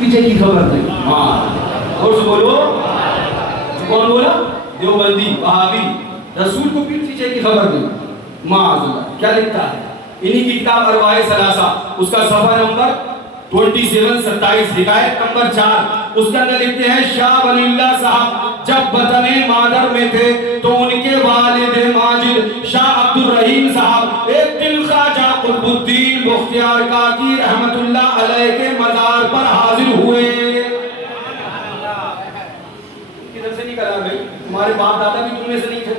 پیچھے کی خبر نہیں. اور سے بولو کون بولا؟ دیوبندی وہابی. رسول کو پیچھے کی خبر نہیں. معاذ اللہ. کیا لکھتا ہے انہی کی کتاب ارواح ثلاثہ اس کا صفحہ نمبر 2727 حکایت نمبر 4 اس کے اندر لکھتے ہیں شاہ ولی اللہ صاحب جب وطن مادر میں تھے تو ان کے والد ماجد شاہ عبد الرحیم صاحب ایک دن خواجہ قطب الدین بختیار کاکی رحمت اللہ علیہ کے مزار پر حاضر ہوئے. کدھر سے نہیں کرا بھائی؟ تمہارے باپ دادا بھی تم میں سے نہیں تھے,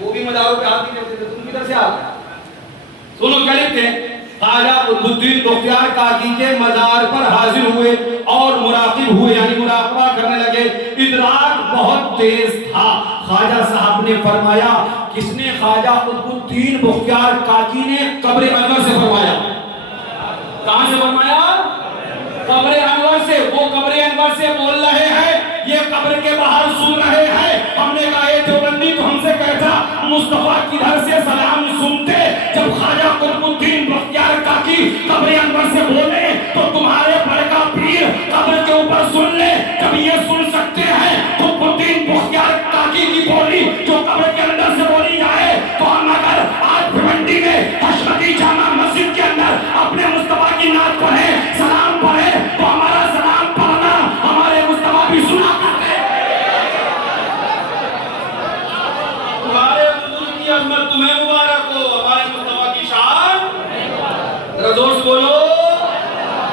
وہ بھی مزاروں پہ ہاتھ نہیں کرتے تھے, تم کدھر سے آ گئے؟ سنو کیا لکھتے ہیں خواجہ قطب الدین بختیار کاکی کے مزار پر حاضر ہوئے اور مراقب ہوئے یعنی مراقبہ کرنے لگے. ادراک بہت تیز تھا. خواجہ صاحب نے فرمایا کس نے؟ خواجہ قطب الدین بختیار کاکی نے قبر انور سے فرمایا. کہاں سے فرمایا؟ قبر انور سے. وہ قبر انور سے بول رہے ہیں, یہ قبر کے باہر سن رہے ہیں. ہم نے کہا اے دیوبندی تو ہم سے کہتا مصطفیٰ کدھر سے سلام سنتے؟ جب خواجہ قطب الدین بختیار کاکی قبر انور سے بولے تو تمہارے بڑکا پیر قبر کے اوپر سن لے. جب یہ سن سکتے ہیں قطب الدین بختیار کاکی کی بولی جو قبر کے اندر سے بولی جائے, تو ہم اگر آج بھیونڈی میں حشمتی جامع مسجد کے اندر اپنے مصطفیٰ کی نعت پڑھیں, سلام پڑھیں, تو ہمارا سلام پڑھنا ہمارے مصطفیٰ بھی سنا کرتے ہیں. تمہارے بزرگ کی عظمت تمہیں مبارک ہو, ہمارے مصطفیٰ کی شان. ذرا زور سے بولو.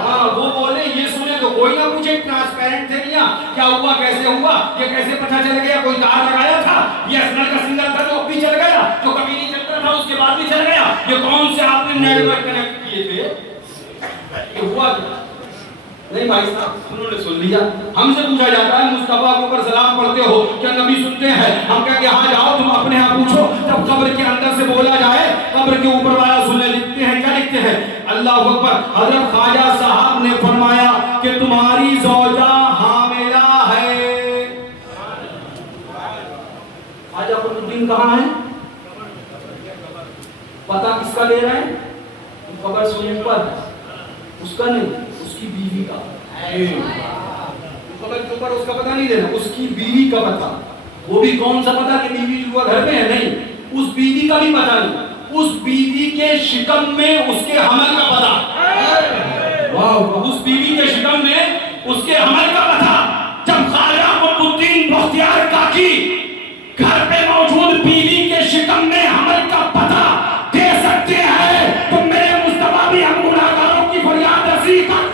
ہاں وہ بولے یہ سنے تو کوئی نہ پوچھے ٹرانسپیرنٹ تھے کیا, کیا ہوا, کیسے ہوا, یہ کیسے پتہ چل گیا, کوئی تار لگایا تھا, یہ اسنل کا سنگر تھا جو اب بھی چل گیا, جو کبھی نہیں چلتا تھا اس کے بعد بھی چل گیا, یہ کون سے آپ نے نیٹ ورک کنیکٹ کیے تھے, یہ ہوا نہیں بھائی صاحب انہوں نے سن لیا. ہم سے پوچھا جاتا ہے مصطفیٰ کے اوپر سلام پڑھتے ہو کیا نبی سنتے ہیں؟ ہم کہتے ہیں ہاں جاؤ تم اپنے ہاں پوچھو. جب قبر کے اندر سے بولا جائے قبر کے اوپر والا سننے لکھتے ہیں. کیا لکھتے ہیں؟ اللہ اکبر. حضرت خواجہ صاحب نے فرمایا کہ تمہاری زوجہ حاملہ ہے. خواجہ قطب الدین کہاں ہے؟ پتہ کس کا لے رہے ہیں؟ خبر سننے پر اس کا نہیں, اس کی بیوی کا. خبر کے اوپر اس کا پتہ نہیں دینا, اس کی بیوی کا پتہ. وہ بھی کون سا پتہ کہ بیوی جو گھر میں ہے, نہیں, اس بیوی کا بھی پتہ نہیں, اس بیوی کے شکم میں اس کے حمل کا پتہ. واو, اس بیوی کے شکم میں اس کے حمل کا پتہ. جب خواجہ قطب الدین بختیار کاکی گھر پہ موجود بیوی کے شکم میں حمل کا پتہ دے سکتے ہیں تو میرے مصطفیٰ بھی ہم گناہگاروں کی فریاد رسی کر.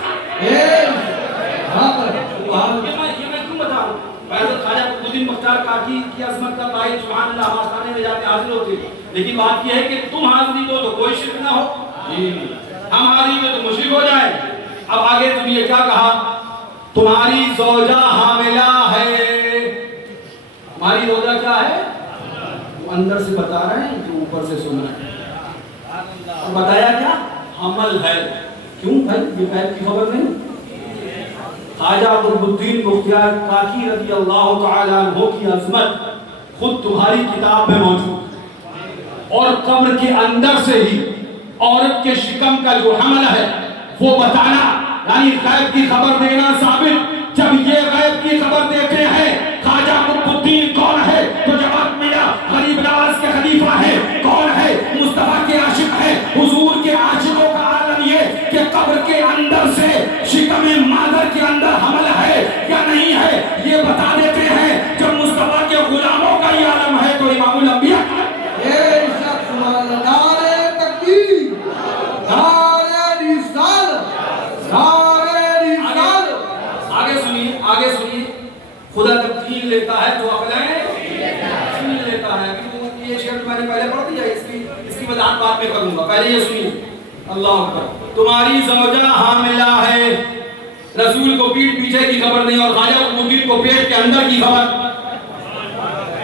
مختار کاکی کی عظمت کا باعث سبحان اللہ آستانے میں جاتے حاضر ہوتے, لیکن بات یہ ہے کہ تم حاضری دو تو کوئی شرک نہ ہو, ہم حاضری دو تو مشرک ہو جائے. اب آگے تم یہ کیا کہا؟ تمہاری زوجہ حاملہ ہے. تمہاری زوجہ کیا ہے؟ وہ اندر سے بتا رہے ہیں کہ اوپر سے سن رہے ہیں. بتایا کیا؟ حمل ہے. کیوں بھائی, یہ غیب کی خبر نہیں. خواجہ قطب الدین بختیار کاکی رضی اللہ تعالی عنہ کی عظمت خود تمہاری کتاب میں موجود, اور قبر کے اندر سے ہی عورت کے شکم کا جو حمل ہے وہ بتانا یعنی غیب کی خبر دینا ثابت. جب یہ غیب کی خبر دیتے ہیں خواجہ قطب الدین کون ہے تو جواب ملا غریب نواز کے خلیفہ ہے. کون ہے؟ مصطفیٰ کے عاشق ہے. حضور کے عاشقوں کا عالم یہ کہ قبر کے اندر سے شکم مادر کے اندر حمل ہے یا نہیں ہے یہ بتا دیتے ہیں. جب مصطفیٰ کے غلاموں کا یہ عالم ہے تو امام الانبیاء آگے سنیے. خدا تبدیل لیتا ہے جو عقلیں چھین لیتا ہے. یہ شعر میں نے پہلے پڑھ دیا, اس کی وضاحت بعد میں کروں گا. پہلے یہ سنیے. اللہ اکبر. تمہاری زوجہ حاملہ ہے. رسول کو پیٹھ پیچھے کی خبر نہیں اور خواجہ قطب الدین کو پیٹ کے اندر کی خبر.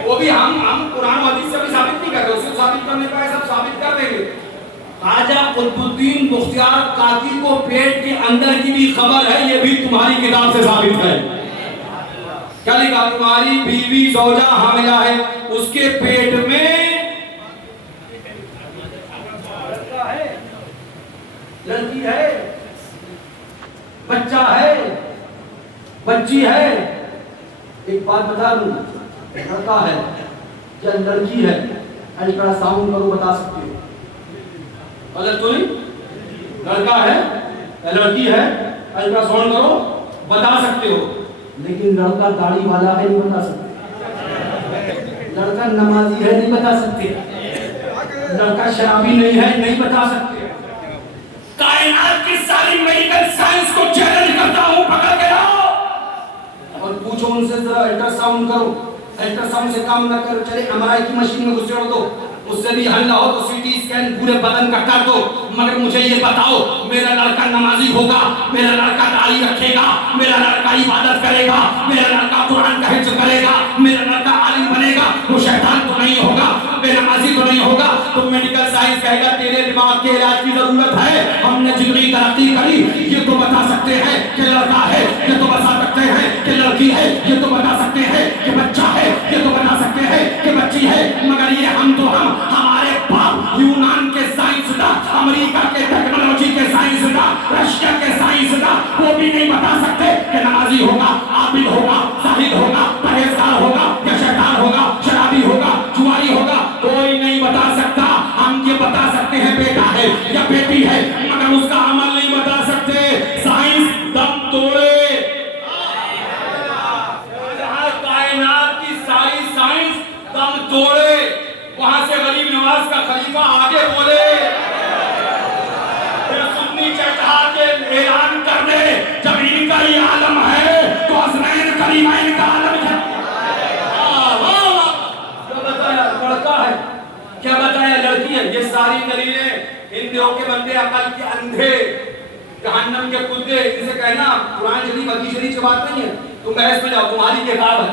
وہ بھی ہم قرآن و حدیث سے بھی ثابت نہیں کرتے, اس کو ثابت کرنے کا ہے سب ثابت کر دیں گے. خواجہ قطب الدین بختیار کاکی کو پیٹ کے اندر کی بھی خبر ہے, یہ بھی تمہاری کتاب سے ثابت ہے. کیا لکھا؟ تمہاری بیوی زوجہ حاملہ ہے, اس کے پیٹ میں لڑکی ہے. بچہ ہے بچی ہے. ایک بات بتا دوں, لڑکا ہے یا لڑکی ہے, الٹرا ساؤنڈ کرو بتا سکتے ہو. اگر کوئی لڑکا ہے یا لڑکی ہے الٹرا ساؤنڈ کرو بتا سکتے ہو. لیکن لڑکا داڑھی والا ہے نہیں بتا سکتے, لڑکا نمازی ہے نہیں بتا سکتے, لڑکا شرابی نہیں ہے نہیں بتا سکتے. کائنات کی ساری میڈیکل سائنس کو چیلنج کرتا ہوں, پکڑ کے لاؤ اور پوچھو ان سے ذرا الٹرا ساؤنڈ کرو. الٹرا ساؤنڈ سے کام نہ کر چلے ایم آر آئی کی مشین میں گھسیڑ دو, اس سے بھی حل نہ ہو تو سی ٹی اسکین پورے بدن کا کر دو. مگر مجھے یہ بتاؤ, میرا لڑکا نمازی ہوگا, میرا لڑکا داڑھی رکھے گا, میرا لڑکا عبادت کرے گا, میرا لڑکا قرآن کا حفظ کرے گا, میرا لڑکا عالم بنے گا, وہ شیطان تو نہیں ہوگا, بے نمازی تو نہیں ہوگا. تو میڈیکل سائنس کہے گا تیرے دماغ کے علاج کی ضرورت ہے, ہم نے جتنی ترقی کری یہ تو بتا سکتے ہیں کہ لڑکا ہے, یہ تو بتا سکتے ہیں کہ لڑکی ہے, یہ تو بتا سکتے ہیں کہ بچہ ہے, یہ تو بتا سکتے ہیں کہ بچی ہے. مگر یہ ہم ہمارے باپ یونان کے سائنسداں, امریکہ کے ٹیکنالوجی کے سائنسداں, رشیا کے سائنسداں, وہ بھی نہیں بتا سکتے کہ نمازی ہوگا, عابد ہوگا, زاہد ہوگا, پرہیزگار ہوگا یا شیطان ہوگا, شرابی ہوگا, جواری ہوگا, کوئی نہیں بتا سکتا. ہم یہ بتا سکتے ہیں بیٹا ہے یا بیٹی ہے, مگر اس کا عمل نہیں بتا سکتے. سائنس دم توڑے, کائنات کی ساری سائنس دم توڑے, وہاں سے غریب نواز کا خلیفہ آگے بولے, سنی چٹا کے اعلان کر دے جب ان کا یہ عالم ہے تو حسنین کریمین کا عالم ہے. کیا بتایا لڑکا ہے, کیا بتایا لڑکی ہے. یہ ساری دلیلیں ہندیوں کے بندے عقل کے اندھے جہنم کے کتے, ان سے کہنا قرآن شریف حدیث شریف سے بات نہیں ہے, تم بحث میں جاؤ, تمہاری کتاب ہے,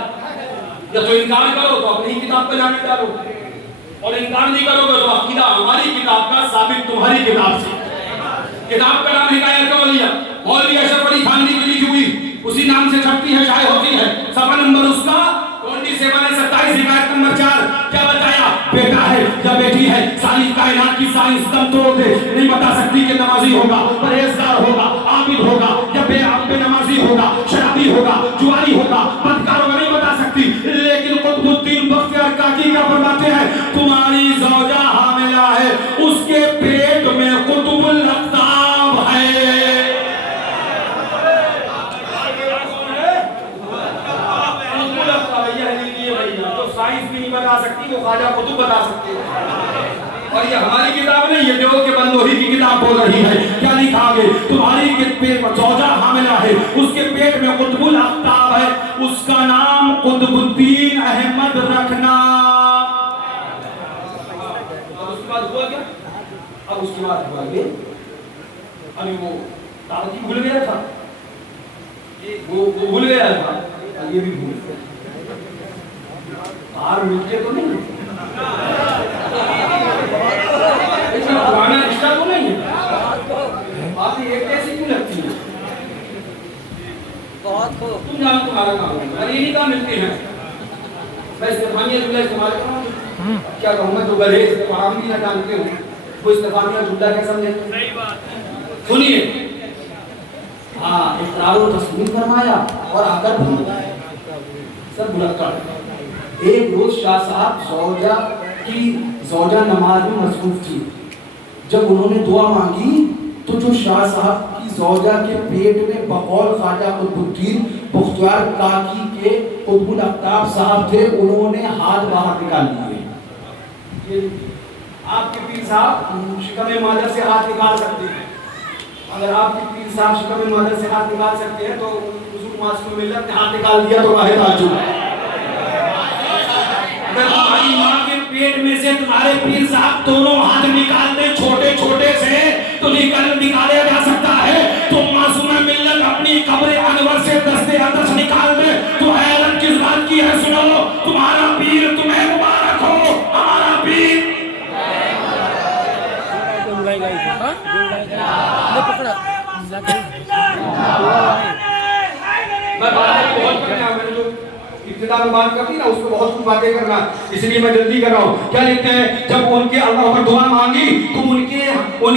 یا تو انکار کرو تو اپنی کتاب پہ جانے ڈالو, اور انکار نہیں کرو گے تو عقیدہ ہماری کتاب کا ثابت تمہاری کتاب سے. کتاب کا نام حکایت اولیاء, مولوی اشرف علی تھانوی کی لکھی ہوئی, اسی نام سے چھپتی ہے, شائع ہوتی ہے. صفحہ نمبر اس کا 27 حکایت نمبر 4. کیا بتایا, بیٹا ہے یا بیٹی ہے, ساری کائنات کی سائنس دم توڑ دے, نہیں بتا سکتی کہ نمازی ہوگا, پرہیزگار ہوگا, عابد ہوگا یا بے نمازی ہوگا, شرابی ہوگا, جواری ہوگا, بدکار ہوگا, نہیں بتا سکتی. لیکن قطب الدین بختیار کاکی کیا فرماتے ہیں, تمہاری زوجہ حاملہ ہے, اس کے پیٹ میں قطب الاقطاب ہے. تو سائنس بھی نہیں بتا سکتی, وہ خواجہ قطب بتا سکتے ہیں. اور یہ ہماری کتاب نہیں, یہ دیو کے بندوہی کی کتاب بول رہی ہے. کیا لکھا آگے, تمہاری زوجہ حاملہ ہے, اس کے پیٹ میں قطب الاقطاب ہے, اس کا نام قطب الدین احمد رکھنا. اور اس کے بعد ہوا کیا, اب اس کے بعد ہوا یہ, ابھی وہ دعوت ہی بھول گیا تھا, وہ بھول گیا تھا, یہ بھی بھول گیا. باہر ملتے تو نہیں, اتنا پرانا رشتہ تو نہیں ہے, آپ ایک کیسی کیوں لگتی ہے, تم جانا تمہارا کام ہے, اور یہی کام ملتے ہیں. میں استفامیہ جملہ استعمال کروں, کیا کہوں میں, تو گلے استفام بھی نہ جانتے ہوں, وہ استفامیہ جملہ کیا سمجھے. سنیے, ہاں اقرار و تسلیم فرمایا اور آ کر سب بلکڑ. ایک روز شاہ صاحب زوجہ نماز میں مصروف تھی. جب انہوں نے دعا مانگی تو جو شاہ صاحب کی زوجہ کے پیٹ میں بقول خواجہ قطب الدین بختیار کاکی کے قطب الاقطاب صاحب تھے, انہوں نے ہاتھ باہر نکال لیے. آپ کے پیر صاحب شکم مادر سے ہاتھ نکال سکتے ہیں, اگر آپ کے پیر صاحب شکم مادر سے ہاتھ نکال سکتے ہیں تو حضور معصوم ملت نے ہاتھ نکال دیا تو واحد تعجب ہے. اگر تمہاری ماں کے پیٹ میں سے تمہارے پیر صاحب دونوں ہاتھ نکال دیں چھوٹے چھوٹے سے تو نکالا جا سکتا ہے, تو معصوم ملت اپنی قبر انور سے دستے آتش نکال دے تو حیرت کس بات کی ہے. سنو, تمہارا پیر تمہیں مبارک ہو, ہمارا پیر ابتدا میں بات کرتی نا, اس کو بہت کچھ باتیں کرنا, اس لیے میں جلدی کر رہا ہوں. کیا لکھتے ہیں, جب ان کے اللہ پر دعا مانگی تو ان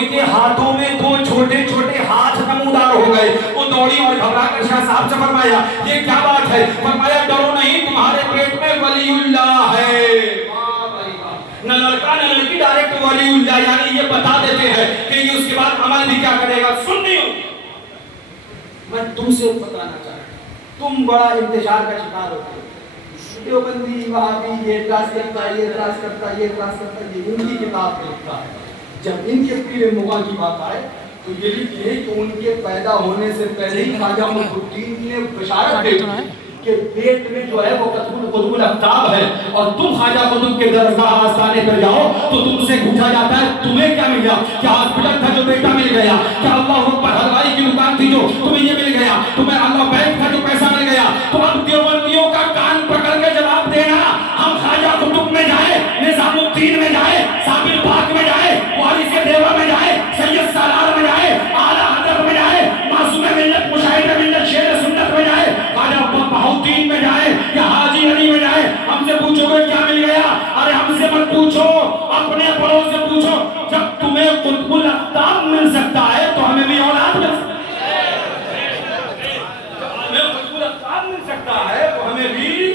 کے ہاتھوں میں دو چھوٹے چھوٹے ہاتھ نمودار ہو گئے. ان دوڑی اور گھبرا کر شاہ صاحب سے فرمایا یہ کیا بات ہے؟ فرمایا ڈرو نہیں تمہارے پیٹ میں ولی اللہ ہے. نہ لڑکا نہ لڑکی ڈائریکٹ ولی اللہ یعنی یہ بتا دیتے ہیں کہ یہ اس کے بعد عمل بھی کیا کرے گا. سننی ہو میں تم سے بتانا چاہتا ہوں تم بڑا انتشار کا شکار ہوتے ہو. دیوبندی وہابی یہ اعتراض کرتا ہے یہ اعتراض کرتا ہے یہ اعتراض کرتا ہے یہ ان کی کتاب میں لکھتا ہے. جب ان کے پیر مغاں کی بات آئے تو یہ لکھے کہ ان کے پیدا ہونے سے پہلے ہی خواجہ محی الدین نے بشارت دی کہ پیٹ میں جو ہے وہ قطب الافطاب ہے اور تم خواجہ قطب کے درگاہ آستانے پر جاؤ تو تم سے پوچھا جاتا ہے تمہیں کیا ملا؟ کیا ہاسپٹل تھا جو بیٹا مل گیا؟ کیا اللہ اکبر حلوائی کی دکان تھی جو تمہیں یہ مل گیا؟ تمہیں اللہ بینک تھا جو پیسہ مل گیا؟ تو اب دیوبندیوں کا کان پکڑ کے جواب دینا ہم خواجہ قطب میں جائیں نظام الدین میں جائیں صابر پاک میں جائیں وارث دیوہ میں جائیں سید سالار میں جائیں اعلیٰ حضرت میں جائیں معصوم ملت مشاہد ملت شیر سنت میں جائیں خواجہ بہاؤالدین میں جائیں یا حاجی علی میں جائیں ہم سے پوچھو گے کیا مل گیا؟ ارے ہم سے مت پوچھو اپنے پڑوس سے پوچھو. جب تمہیں قطب الافطاب مل سکتا ہے تو ہمیں بھی اولاد مل سکتا ہے. جب ہمیں قطب الافطاب مل سکتا ہے تو ہمیں بھی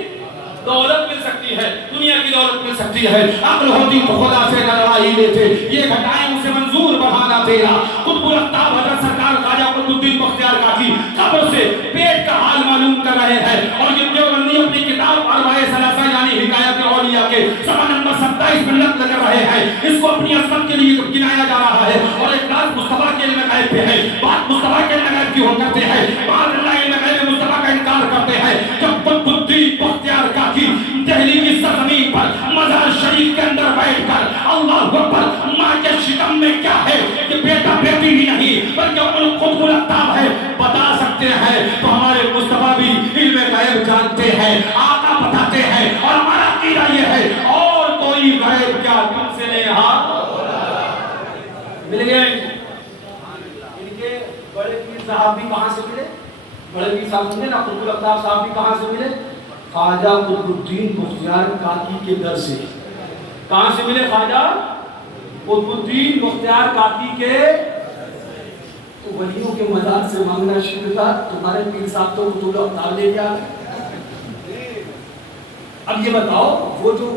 دولت مل سکتی ہے دنیا کی دولت مل سکتی ہے. عقل ہوتی تو خدا سے نہ لڑائی لیتے یہ گھٹائیں اسے منظور بڑھانا تیرا. قطب الافطاب حضرت سرکار خواجہ قطب الدین بختیار کاکی قبر سے پیٹ کا حال معلوم کر رہے ہیں اور یہ دیوبندی اپنی کتاب اربعہ ثلاثہ یعنی حکایت اولیاء کے صفحہ نمبر 27 میں نقل کر رہے ہیں. اس کو اپنی عظمت کے لیے گنایا جا رہا ہے اور ایک راز مصطفیٰ کے علم غیب پہ ہے. بات مصطفیٰ کے علم غیب کی ہو کرتے ہیں بعض اللہ علم غیب مصطفیٰ کا انکار کرتے ہیں. جب قطب الدین بختیار کاکی دہلی کی سرزمین پر مزار شریف کے اندر بیٹھ کر اللہ اکبر ماں کے شکم میں کیا ہے کہ بیٹا بیٹی بھی نہیں بلکہ ان قطب الافطاب ہے بتا سکتے ہیں تو ہمارے مصطفیٰ بھی علم غیب جانتے ہیں آقا بتاتے ہیں اور ہمارا عقیدہ یہ ہے اور کوئی غیب کیا تم سے نہیں مل گئے. ان کے بڑے پیر صاحب بھی کہاں سے ملے؟ بڑے پیر صاحب سنتے نا قطب الافطاب صاحب بھی کہاں سے ملے؟ خواجہ قطب الدین بختیار کاکی کے در سے. کہاں سے ملے خواجہ قطب الدین بختیار کاکی کے؟ تو ولیوں کے مزار سے مانگنا شروع تھا تمہارے پیر صاحب تو قطب الافطاب لے گیا. اب یہ بتاؤ وہ جو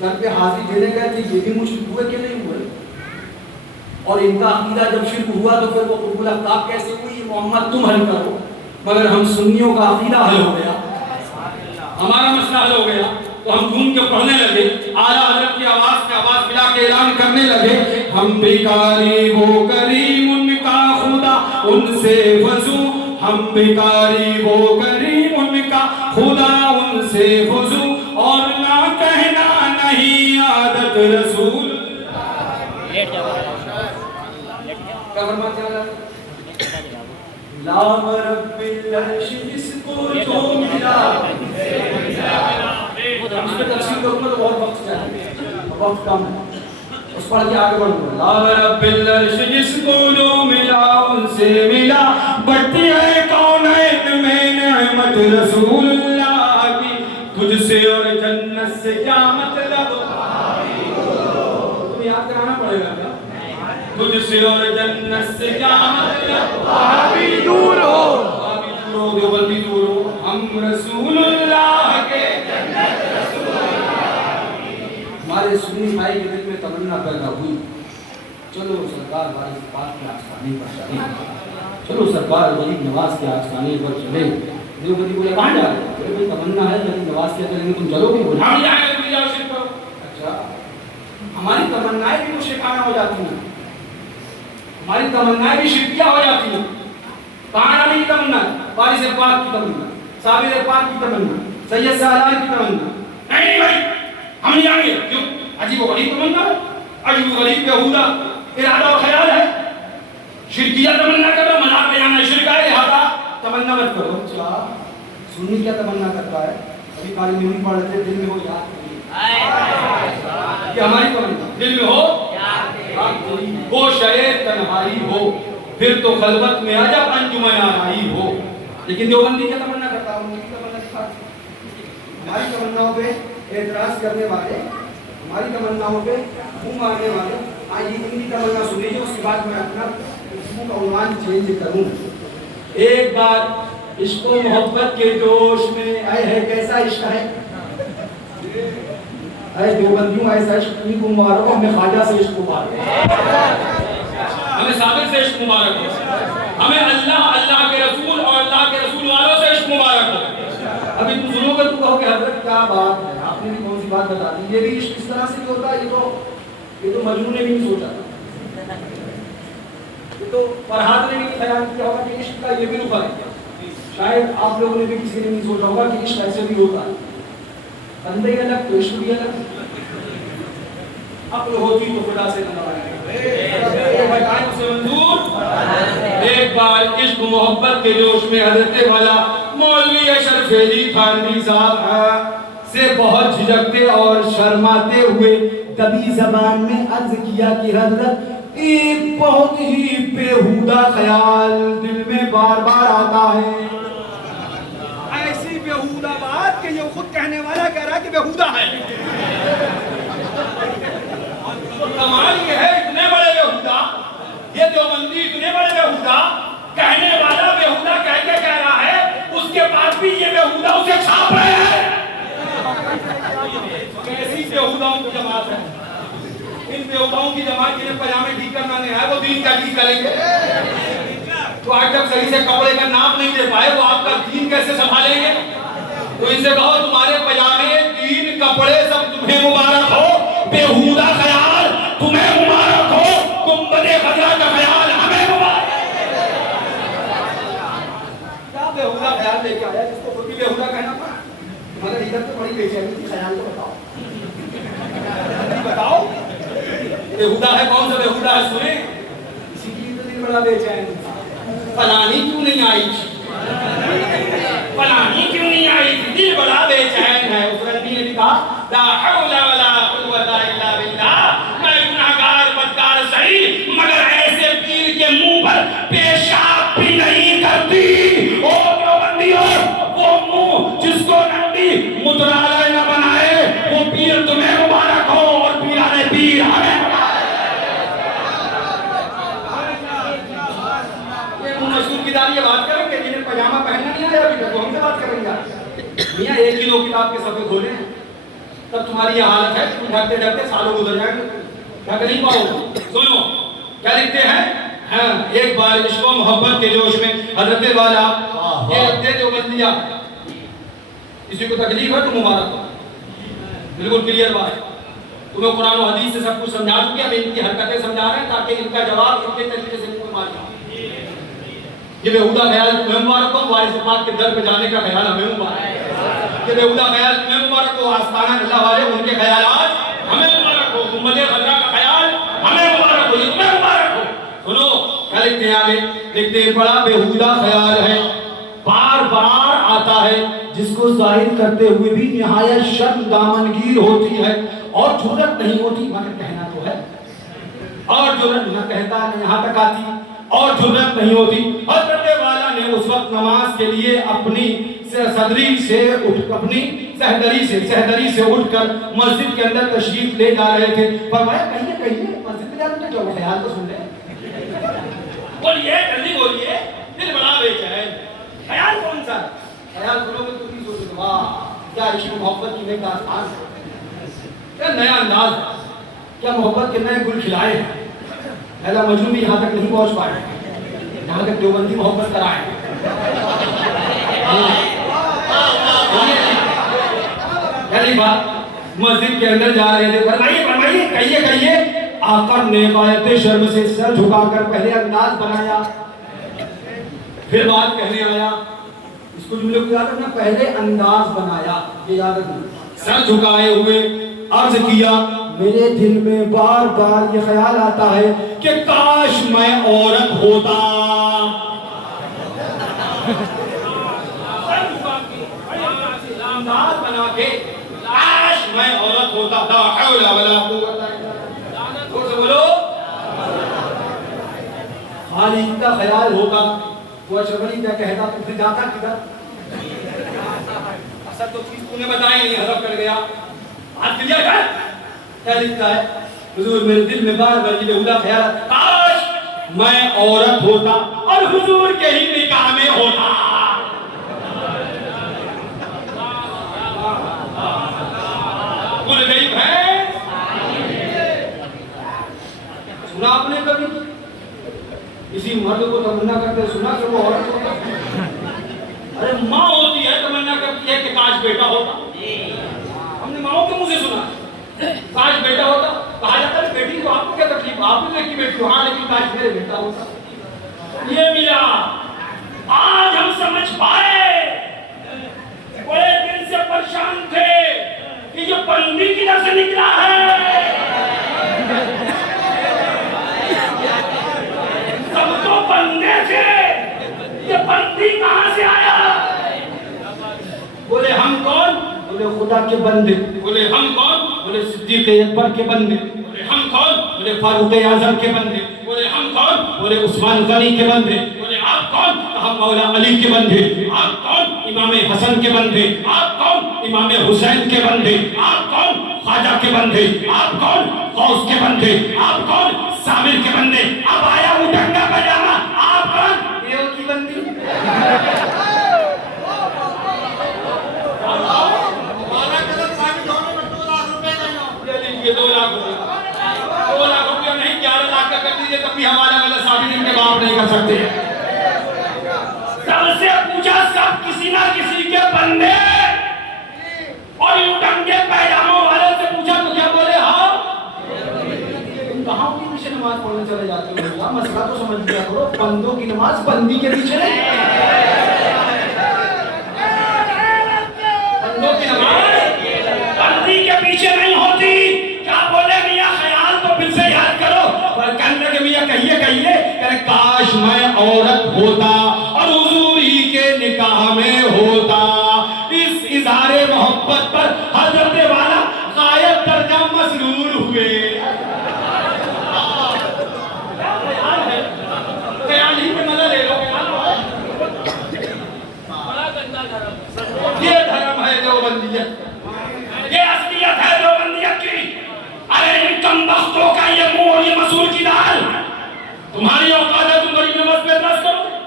گھر پہ حاضری دینے گئے تھے یہ بھی مشرک ہوئے کہ نہیں ہوئے؟ اور ان کا عقیدہ جب شرک ہوا تو پھر وہ قطب الافطاب کیسے ہوئی؟ محمد تم حل کرو. مگر ہم سنیوں کا عقیدہ حل ہو گیا ہمارا مسئلہ حل ہو گیا تو ہم گھوم کے پڑھنے لگے اعلیٰ حضرت کی آواز میں آواز ملا کے اعلان کرنے لگے ہم بھکاری وہ کریم ان کا خدا ان سے وضو ہم بھکاری وہ کریم ان کا خدا ان سے وضو اور نہ کہنا نہیں عادت رسول. کیا فرماتے ہیں لام رب العرش جس کو جو ملا. ہم اس پہ تفصیل کروں گا تو بہت وقت جائے وقت کم ہے اس پڑھ کے آگے بڑھوں گا. لام رب العرش جس کو جو ملا ان سے ملا بڑھتی ہے کونین میں نعمت رسول اللہ کی تجھ سے اور جنت سے کیا مطلب تمہیں یاد کرانا پڑے گا کیا؟ تجھ سے اور جنت سے کیا مطلب وہابی دور ہو دیوبندی دور ہو ہم رسول اللہ کے جنت رسول اللہ. ہمارے سنی بھائی کے دل میں تمنا پیدا ہوئی چلو سرکار والی بات کے آستانے پر چلے چلو سرکار غریب نواز کے آستانے پر چلے. دیوبندی بولے کہاں جا رہے ہیں؟ تمنا ہے غریب نواز کے چلیں گے تم چلو گے؟ ہم جائیں گے تم جاؤ شرک کرو. اچھا ہماری تمنائیں بھی مشرکانہ ہو جاتی ہیں ہماری تمنائیں بھی شرکیہ ہو جاتی ہیں. کہاں جانے کی تمنا؟ وارث پاک کی تمنا صابر پاک کی تمنا سید سالار کی تمنا. نہیں بھائی ہم نہیں جائیں گے. کیوں؟ عجیب و غریب تمنا ہے عجیب و غریب بیہودہ ارادہ و خیال ہے شرکیہ تمنا کر رہا مزار پہ جانا ہے شرک ہے لہذا تمنا مت کرو. اچھا سنی کیا تمنا کرتا ہے؟ ابھی کالی نہیں پڑھ رہے دل میں ہو یاد کہ ہماری تمنا دل میں ہو وہ شاید تنہائی ہو پھر تو خلوت میں عجب انجمن آرائی ہو. لیکن دیوبندی کیا تمنا کرتا ہے؟ ان کی تمنا دکھاتی ہماری تمناؤں پہ اعتراض کرنے والے ہماری تمناؤں پہ منہ مارنے والے آئیے ان کی تمنا سن لیجیے اس کے بعد میں اپنا عنوان چینج کروں. ایک بار عشق و محبت کے جوش میں آئے ہے کیسا عشق ہے اے دیوبندیوں ایسا عشق نہیں کو مبارک ہو ہمیں خواجہ سے عشق مبارک ہمیں صادق سے عشق مبارک ہو ہمیں اللہ کے رسول اور اللہ کے رسول والوں سے عشق مبارک ہو ابھی تم سنو گے تو کہو کہ حضرت کیا بات ہے آپ نے بھی کون سی بات بتا دی یہ بھی عشق اس طرح سے بھی ہوتا ہے یہ تو مجنون نے بھی نہیں سوچا یہ تو فرحات نے بھی نہیں خیال کیا ہوگا کہ عشق کا یہ بھی رخ ہے شاید آپ لوگوں نے بھی کسی نے نہیں سوچا ہوگا کہ عشق ایسے بھی ہوتا ہے بندے الگ تو عشق بھی الگ عقل ہوتی تو خدا سے نہ ایک بار عشق محبت کے جوش میں حضرت والا مولوی اشرف علی تھانوی صاحب سے بہت جھجکتے اور شرماتے ہوئے دبی زبان میں عرض کیا کہ حضرت ایک بہت ہی بیہودہ خیال دل میں بار بار آتا ہے ایسی بیہودہ بات کہ یہ خود کہنے والا کہہ رہا ہے کہ بیہودہ ہے کمال یہ ہے اتنے بڑے بیہودہ یہ دیوبندی اتنے بڑے بیہودہ کہنے والا بیہودہ کہہ کے کہہ رہا ہے اس کے بعد بھی یہ بیہودہ اسے چھاپ رہے ہیں کیسی بیہوداؤں کی جماعت ہے ان بیہوداؤں کی جماعت جنہیں پجامے ٹھیک کرنا نہیں آئے وہ دین کا ٹھیک کریں گے تو آج تک صحیح سے کپڑے کا ناپ نہیں دے پائے وہ آپ کا دین کیسے سنبھالیں گے تو ان سے کہو تمہارے پجامے دین کپڑے سب تمہیں مبارک ہو بیہودہ خیال تمہیں مبارک ہو گنبد خضرا کا خیال ہمیں مبارک کیا بیہودہ خیال لے کے آیا جس کو خود بھی بیہودہ کہنا پڑا مگر ادھر تو بڑی بے چینی تھی خیال تو بتاؤ بیہودہ ہے کون سا بیہودہ ہے سنیں اسی کے لیے تو دل بڑا بے چین فلانی کیوں نہیں آئی فلانی کیوں نہیں آئی دل بڑا بے چین ہے اس رنبی نے کہا لا حول ولا قوت الا باللہ میں گناہگار بدکار صحیح مگر ایسے پیر کے منہ پر پیشاب بھی نہیں کرتی او دیوبندیوں وہ منہ جس کو ننڈی مترالے نہ بنائے وہ پیر تمہیں مبارک ہو اور پیرانے پیر ہمیں یہ بات کریں کہ جنہیں پجامہ پہننا نہیں آیا ابھی تک وہ ہم سے بات کریں گے میاں ایک ہی دو کتاب کے صفحے کھولے ہیں تب تمہاری یہ حالت ہے تم ڈھکتے ڈھکتے سالوں گزر جائیں گے ڈھک نہیں پاؤ سنو کیا لکھتے ہیں ایک بار عشق و محبت کے جوش میں حضرت والا یہ رکھتے جو بندیا کسی کو تکلیف ہے تو مبارک ہو بالکل کلیئر بات ہے تمہیں قرآن و حدیث سے سب کچھ سمجھا چکے اب ان کی حرکتیں سمجھا رہے ہیں تاکہ ان کا جواب ان کے طریقے سے مار جاؤ یہ بیہودہ خیال تمہیں مبارک ہو وارث پاک کے در پہ جانے کا خیال ہمیں مبارک یہ بیہودہ خیال تمہیں مبارک ہو آستانہ اللہ والے ان کے خیالات ہمیں مبارک ہو گنبد خضرا کا خیال ہمیں مبارک ہو یہ تمہیں مبارک ہو سنو کیا لکھتے ہیں آگے لکھتے ہیں بڑا بیہودہ خیال ہے بار بار آتا ہے جس کو ظاہر کرتے ہوئے بھی نہایت شرم دامنگیر ہوتی ہے اور جرأت نہیں ہوتی مگر کہنا تو ہے اور جرأت نہ کہتا نہ یہاں تک آتی اور جرأت نہیں ہوتی حضرت والا نے اس وقت نماز کے لیے اپنی صدری سے اپنی سہدری سے اٹھ کر مسجد کے اندر تشریف لے جا رہے تھے فرمایا کہیے مسجد میں جاتے جو خیال تو سن لیں بولیے جلدی بولیے دل بڑا بے چین خیال کون سا خیال سنو گے تو بھی سوچو واہ کیا عشق محبت کی نئی داستان کیا نیا انداز کیا محبت کے نئے گل کھلائے ہیں ایسا مجنون بھی یہاں تک نہیں پہنچ پائے یہاں تک دیوبندی محبت کرائے پہلی بات مسجد کے اندر جا رہے تھے فرمائیے کہیے آقا نے غایت شرم سے سر جھکا کر پہلے انداز بنایا پھر بات کہنے آیا اس کو جملے کو یاد رکھنا پہلے انداز بنایا یہ یاد رکھنا سر جھکائے ہوئے عرض کیا میرے دل میں بار بار یہ خیال آتا ہے کہ کاش میں عورت ہوتا بنا کے کاش میں عورت ہوتا لا حول ولا قوت الا خالق کا خیال ہوگا وہ شبری کیا کہتا تو پھر جاتا کدھر اصل تو چیز تو نے بتائی نہیں حذف کر گیا بات کلیئر کر کیا لکھتا ہے حضور میرے دل میں بار بار یہ بیہودہ خیال کاش میں عورت ہوتا اور حضور کے ہی نکاح میں ہوتا. بھول گئی بھینس. سنا آپ نے کبھی کسی مرد کو تمنا کرتے سنا کہ وہ عورت ہوتا؟ ارے ماں ہوتی ہے تمنا کرتی ہے کہ کاش بیٹا ہوتا. ہم نے ماؤں کے منہ سے سنا کاش بیٹا ہوتا. کہا جاتا ہے بیٹی تو آپ کو کیا تکلیف, آپ نے کی بیٹی ہو, ہاں لیکن کاش میرے بیٹا ہوتا. یہ ملا. آج ہم سمجھ پائے, بڑے دن سے پریشان تھے کہ یہ بندی کدھر سے نکلا ہے. سب تو بندے تھے, یہ بندی کہاں سے آیا؟ بولے ہم کون؟ بولے خدا کے بندے. بولے ہم کون؟ بولے صدیق اکبر کے بندے. بولے ہم کون؟ بولے فاروق اعظم کے بندے. بولے ہم کون؟ بولے عثمان غنی کے بندے. بولے آپ کون؟ ہم مولا علی کے بندے. آپ کون؟ امام حسن کے بندے. آپ کون؟ امام حسین کے بندے. آپ کون؟ خواجہ کے بندے. آپ کون؟ غوث کے بندے. آپ کون؟ سامر کے بندے. اب آیا اٹھنگا پجامہ, آپ کون؟ دیو کی بندی. یہ 2 لاکھ روپے, 2 لاکھ روپے نہیں 11 لاکھ کا کر دیجیے, تب بھی ہمارا والا شادی ان کے باپ نہیں کر سکتے. سب سے پوچھا, سب کسی نہ کسی کے بندے, اور اٹھنگے پیجاموں والے سے پوچھا تو کیا بولے؟ ہاں. کہاں ان کے پیچھے نماز پڑھنے چلے جاتے ہو؟ مسئلہ تو سمجھ لیا کرو, بندوں کی نماز بندی کے پیچھے نہیں. بندوں کی نماز بندی کے پیچھے نہیں ہوتی. کیا بولے میاں؟ خیال تو پھر سے یاد کرو. پر کہنے لگے میاں کہیے کہ کاش میں عورت ہوتا اور حضور ہی کے نکاح میں ہوتا. اس اظہار محبت پر حضرت والا غایت درجہ مسرور ہوئے. خیال ہی پہ مزہ لے لو. یہ دھرم ہے دیوبندیت, یہ اصلیت ہے دیوبندیت کی. ارے ان کم بختوں کا یہ منہ اور یہ مسور کی دال. تمہاری اوقات ہے تم غریب نواز پہ اعتراض کرو گے؟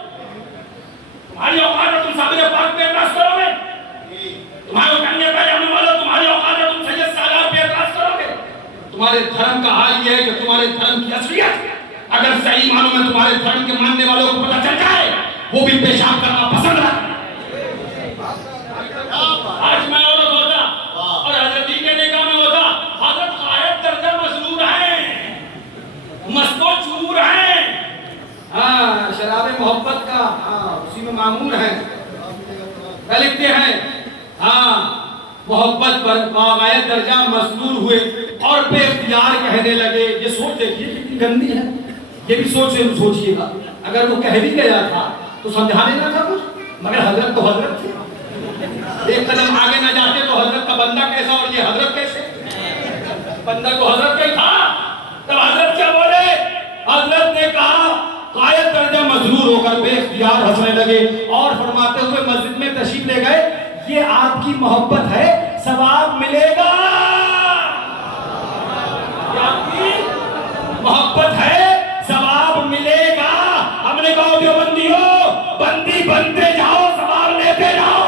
تمہاری اوقات ہے تم صابر پاک پہ اعتراض کرو گے؟ تمہارے اٹھنگے پیجامے والوں تمہاری اوقات ہے تم سید سالار پہ اعتراض کرو گے؟ تمہارے دھرم کا حال یہ ہے کہ تمہارے دھرم کی اصلیت اگر صحیح معنوں میں تمہارے دھرم کے ماننے والوں کو پتہ چل جائے, وہ بھی پیشاب کرنا پسند ہے. آج میں عورت ہوتا اور حضرت کے نکاح میں ہوتا, حضرت غایت درجہ مسرور ہیں, مست و چور ہیں. ہاں, شراب محبت کا اسی میں معمول ہیں. لکھتے ہیں ہاں, محبت پر غایت درجہ مسرور ہوئے اور بے اختیار کہنے لگے. یہ سوچ دیکھیے کتنی گندی ہے. یہ بھی سوچئے گا, اگر وہ کہہ بھی گیا تھا تو سمجھا دینا تھا کچھ, مگر حضرت تو حضرت تھی. ایک قدم آگے نہ جاتے تو حضرت کا بندہ کیسا اور یہ حضرت کیسے؟ بندہ تو حضرت کا ہی تھا. تب حضرت کیا بولے؟ حضرت نے کہا, غایت درجہ مسرور ہو کر بے اختیار ہنسنے لگے اور فرماتے ہوئے مسجد میں تشریف لے گئے, یہ آپ کی محبت ہے, ثواب ملے گا. یہ آپ کی محبت ہے, ثواب ملے گا. ہم نے کہا دیوبندیو, بندی بنتے جاؤ, ثواب لیتے جاؤ.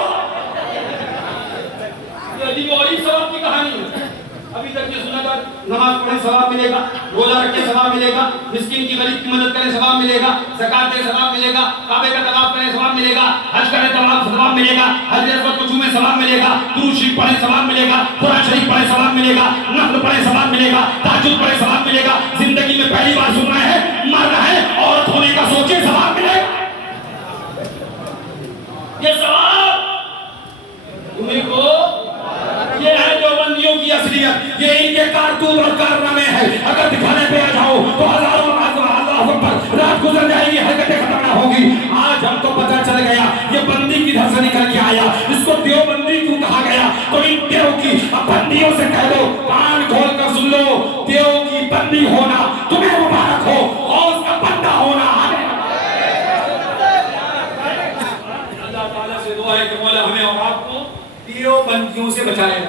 یہ عجیب ثواب کی کہانی ہے. ابھی تک یہ سنا تھا نماز پڑھیں ثواب ملے گا, روزہ رکھیں ثواب ملے گا, مسکین کی غریب کی مدد کریں ثواب ملے گا, زکات دیں ثواب ملے گا, کعبے کا طواف کریں ثواب ملے گا, حج کریں ثواب ملے گا, حج اسود کو چھوئیں ثواب ملے گا, درود شریف پڑھیں ثواب ملے گا, قرآن شریف پڑھیں ثواب ملے گا, نفل پڑھیں ثواب ملے گا, تہجد پڑھیں ثواب ملے گا. زندگی میں پہلی بار سننا ہے, مرنا ہے, عورت ہونے کا سوچیں ثواب ملے گا. یہ ثواب تمہیں کو, یہ ہے دیوبندیوں کی اصلیت, یہ ان کے کارتون اور کارنامے ہیں. اگر دکھانے پہ آ جاؤ تو ہزاروں اللہ اکبر رات گزر جائے گی, حرکتیں ختم نہ ہوگی. آج ہم کو پتہ چل گیا یہ بندی کدھر سے نکل کے آیا, اس کو دیوبندی کیوں کہا گیا. تو ان دیو کی بندیوں سے کہہ دو, کان کھول کر سن لو, دیو کی بندی ہونا تمہیں مبارک ہو, غوث کا بندہ ہونا. اللہ تعالیٰ سے دعا ہے کہ مولا ہمیں اور آپ کو دیوبندیوں سے بچائے.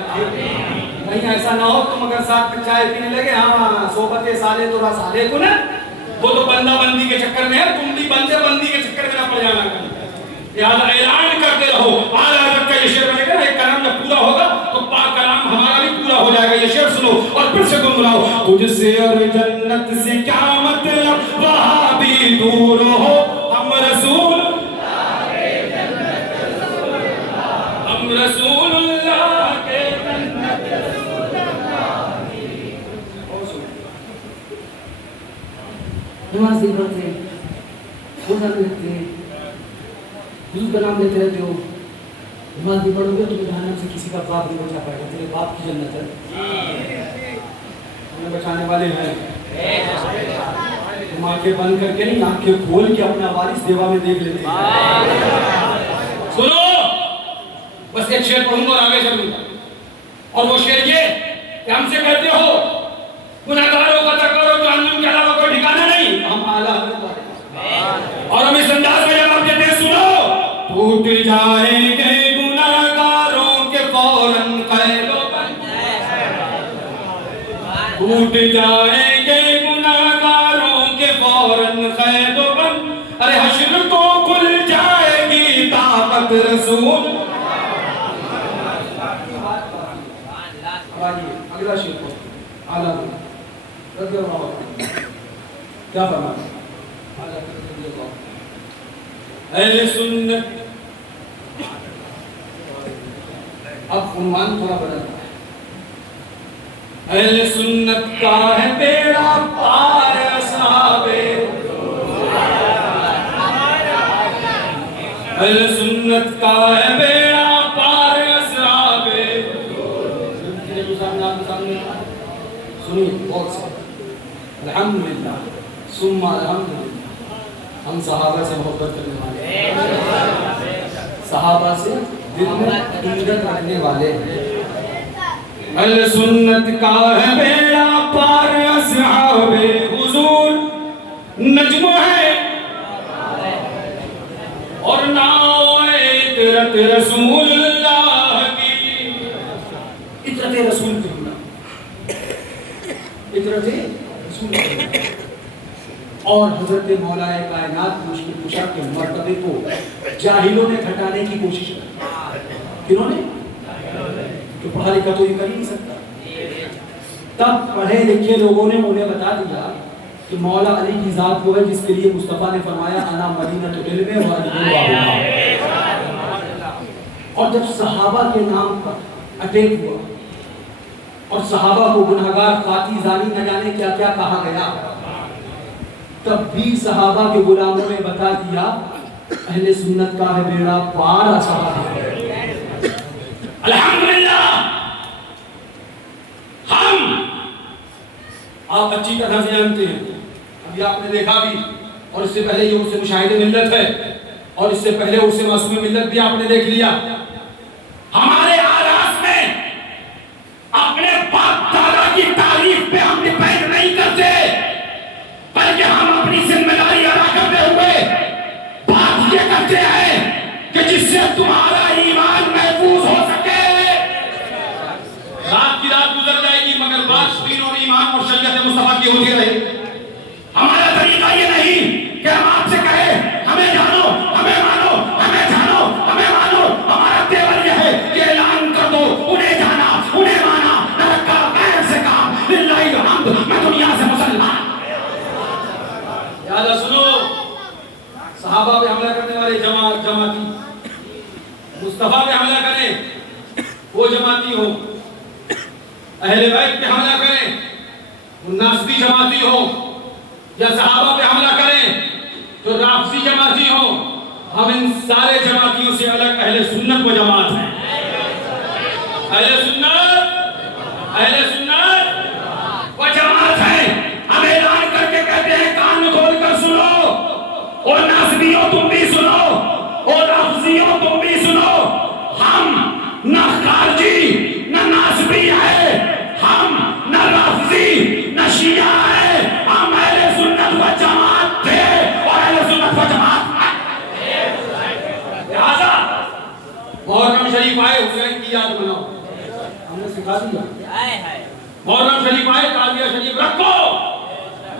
کہیں ایسا نہ ہو تم اگر ساتھ میں چائے پینے لگے, ہاں صحبت سالے تو سالے کو نا, وہ تو بندہ بندی کے چکر میں ہے، تم بھی بندے بندی کے چکر میں نہ پڑ جانا کرو، لہٰذا اعلان کرتے رہو۔ اعلیٰ حضرت کا یہ شعر بنے گا، ایک کلام جب پورا ہوگا تو پاک کلام ہمارا بھی پورا ہو جائے گا۔ یہ شعر سنو اور پھر سے گنگناؤ۔ تجھ سے اور جنت سے کیا مطلب، وہاں بھی دور ہو، ہم رسول رسول اللہ کے نماز نہیں پڑھتے، روزہ نہیں رکھتے، حضور کا نام لیتے رہتے ہو، نماز نہیں پڑھو گے تو جہنم سے کسی کا باپ نہیں بچا پائے گا، تیرے باپ کی جنت ہے، ہمیں بچانے والے ہیں۔ ہم آنکھیں بند کر کے نہیں، آنکھیں کھول کے اپنا وارث دیوا میں دیکھ لیتے ہیں۔ سنو، بس ایک شعر پڑھوں گا اور آگے چلوں گا، اور وہ شعر یہ کہ ہم سے کہتے ہو گناہگاروں کا تکبر جہنم کے علاوہ کوئی ٹھکانہ نہیں، ہم اعلیٰ اور ہم اس انداز میں جواب دیتے ہیں، سنو، ٹوٹ جائیں گے گناہگاروں کے فوراً قید و بند، ٹوٹ جائیں گے گناہگاروں کے فوراً قید و بند، ارے حشر تو کھل جائے گی طاقت رسول۔ اگلا شعر کو اعلیٰ رضی اللہ عنہ کیا فرماتے ہیں؟ اہل سنت، اب عنوان تھوڑا بدلتا ہے، اہل سنت کا ہے بیڑا پار اصحاب، اہل سنت کا ہے بیڑا پار اصحاب، سنیے بہت سے الحمدللہ ثم الحمدللہ، ہم صحابہ سے محبت کرنے والے ہیں، صحابہ سے دل میں عقیدت رکھنے والے ہیں۔ اہل سنت کا ہے بیڑا پار اصحاب، حضور نجم ہے اور ناؤ عطرت رسول اللہ کی، عطرت رسول کی ہونا، عطرت رسول کی ہونا، اور حضرت مولا کائنات مشکل کشا کے مرتبے کو جاہلوں نے گھٹانے کی کوشش کی، کنہوں نے؟ جو پڑھا لکھا تو یہ کر ہی نہیں سکتا، تب پڑھے لکھے لوگوں نے انہیں بتا دیا کہ مولا علی کی ذات وہ ہے جس کے لیے مصطفیٰ نے فرمایا انا مدینۃ العلم و ادخلوها، اور جب صحابہ کے نام پر اٹیک ہوا اور صحابہ کو گنہگار فاتی زانی نہ جانے کیا کیا کہا گیا، تب بھی صحابہ کے غلاموں نے بتا دیا اہل سنت کا ہے بیڑا پار اصحاب۔ الحمدللہ ہم آپ اچھی طرح سے جانتے ہیں، ابھی آپ نے دیکھا بھی، اور اس سے پہلے یہ اس سے مشاہد ملت ہے، اور اس سے پہلے اس سے معصوم ملت بھی آپ نے دیکھ لیا۔ ہمارے آراز میں اپنے باپ دادا کی تعریف پہ ہم ڈیپینڈ نہیں کرتے، بلکہ ہم اپنی ذمہ داری ادا کرتے ہوئے بات یہ کرتے ہیں کہ جس سے تمہارا ایمان محفوظ ہو سکے۔ رات کی رات گزر جائے گی مگر بات دین اور ایمان اور شریعت مصطفیٰ کی ہوتی رہے۔ ہمارا طریقہ یہ نہیں کہ ہم آپ سے کہیں ہمیں جانو، ہمیں مانو، ہمیں جانو، ہمیں مانو، ہمارا تیور یہ ہے کہ اعلان کر دو انہیں جانا، انہیں مانا، نہ رکھا غیر سے کام، للہ الحمد، میں دنیا سے مسلمان۔ یاد سنو، صحابہ پہ حملہ کرنے والے جماعتی، مصطفیٰ پہ حملہ کریں وہ جماعتی ہو، اہل بیت پہ حملہ کریں وہ ناصبی جماعتی ہو، یا صحابہ پہ حملہ کریں تو رافضی جماعتی ہو، ہم ان سارے جماعتیوں سے الگ اہل سنت و جماعت ہیں۔ اہل سنت و جماعت ہیں، ہم اعلان کر کے کہتے ہیں کان کھول کر سنو، اور ناصبیوں تم بھی سنو، اور رافضیوں تم بھی سنو، ہم نہ خارجی نہ ناصبی ہے، ہم نہ رافضی نہ شیعہ ہے، ہم اہل سنت و جماعت تھے اور اہل سنت و جماعت ہیں۔ لہذا محرم شریف آئے حسین کی یاد مناؤ، ہم نے سکھا دیا، محرم شریف آئے تعزیہ شریف رکھو،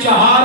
4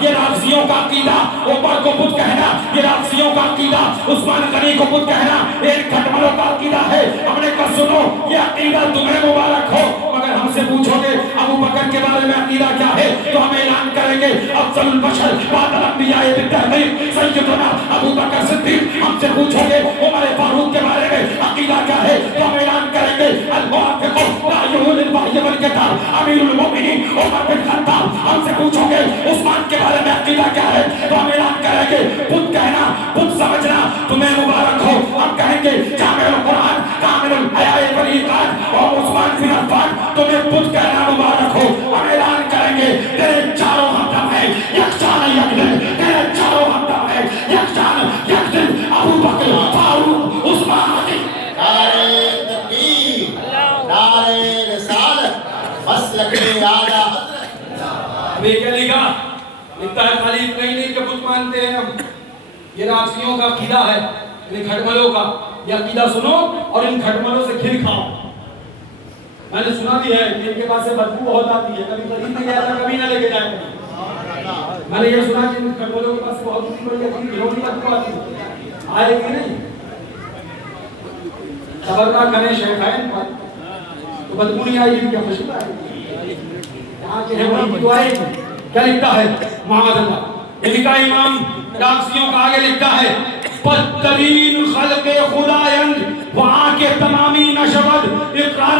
یہ رافضیوں کا عقیدہ، عمر کو بت کہنا یہ رافضیوں کا عقیدہ، عثمان غنی کو بت کہنا یہ کھٹملوں کا عقیدہ ہے۔ ہم نے کہا سنو یہ عقیدہ تمہیں مبارک ہو، مگر ہم سے پوچھو گے ابو بکر کے بارے میں عقیدہ کیا ہے تو ہم اعلان کریں گے افضل البشر بعد الانبیاء بالتحقیق سیدنا ابو بکر صدیق۔ ہم سے پوچھو گے عمر فاروق کے بارے میں عقیدہ کیا ہے تو ہم اعلان کریں گے الموافق رأیہ للوحی والکتاب امیر المؤمنین عمر بن خطاب۔ ہم سے پوچھو گے عثمان کے بارے میں عقیدہ کیا ہے تو ہم اعلان کریں گے بت کہنا بت سمجھنا تمہیں مبارک ہو۔ ہم کہیں گے جامع القرآن کامل الحیاء والایقان اور عثمان بن عفان تمہیں بت کہنا مبارک ہو۔ ہم اعلان کریں گے تیرے چاروں ہمدم ہیں یکجان یکدل، تیرے چاروں ہمدم ہیں یکجان یکدل، ابو بکر فاروق عثمان علی۔ نعرہ تکبیر، نعرہ رسالت، مسلک اعلیٰ حضرت۔ ہمیں کیا لکھا؟ لکھتا ہے خالی اتنا ہی نہیں کہ بت مانتے ہیں ہم، یہ رافضیوں کا عقیدہ ہے، ان کھٹملوں کا یہ عقیدہ سنو اور ان کھٹملوں سے کھل کھاؤ۔ میں نے سنا بھی ہے کہ ان کے پاس سے بدبو بہت آتی ہے، کبھی خرید میں گیا تھا کبھی نہ لے کے جائے۔ میں نے یہ سنا کہ ان کھٹملوں کے پاس سے بہت بڑی بدبو آتی ہے، آئے گی نہیں؟ خبردار کریں شیخین پر تو بدبو نہیں آئے گی، کیا خوشبو آئے گی؟ یہاں کے ہیں وہی تو آئے گی۔ کیا لکھتا ہے معاذ اللہ؟ یہ لکھا امام رافضیوں کا آگے لکھتا ہے بدترین خلق خدایند وہاں کے تمامی نشود اقرار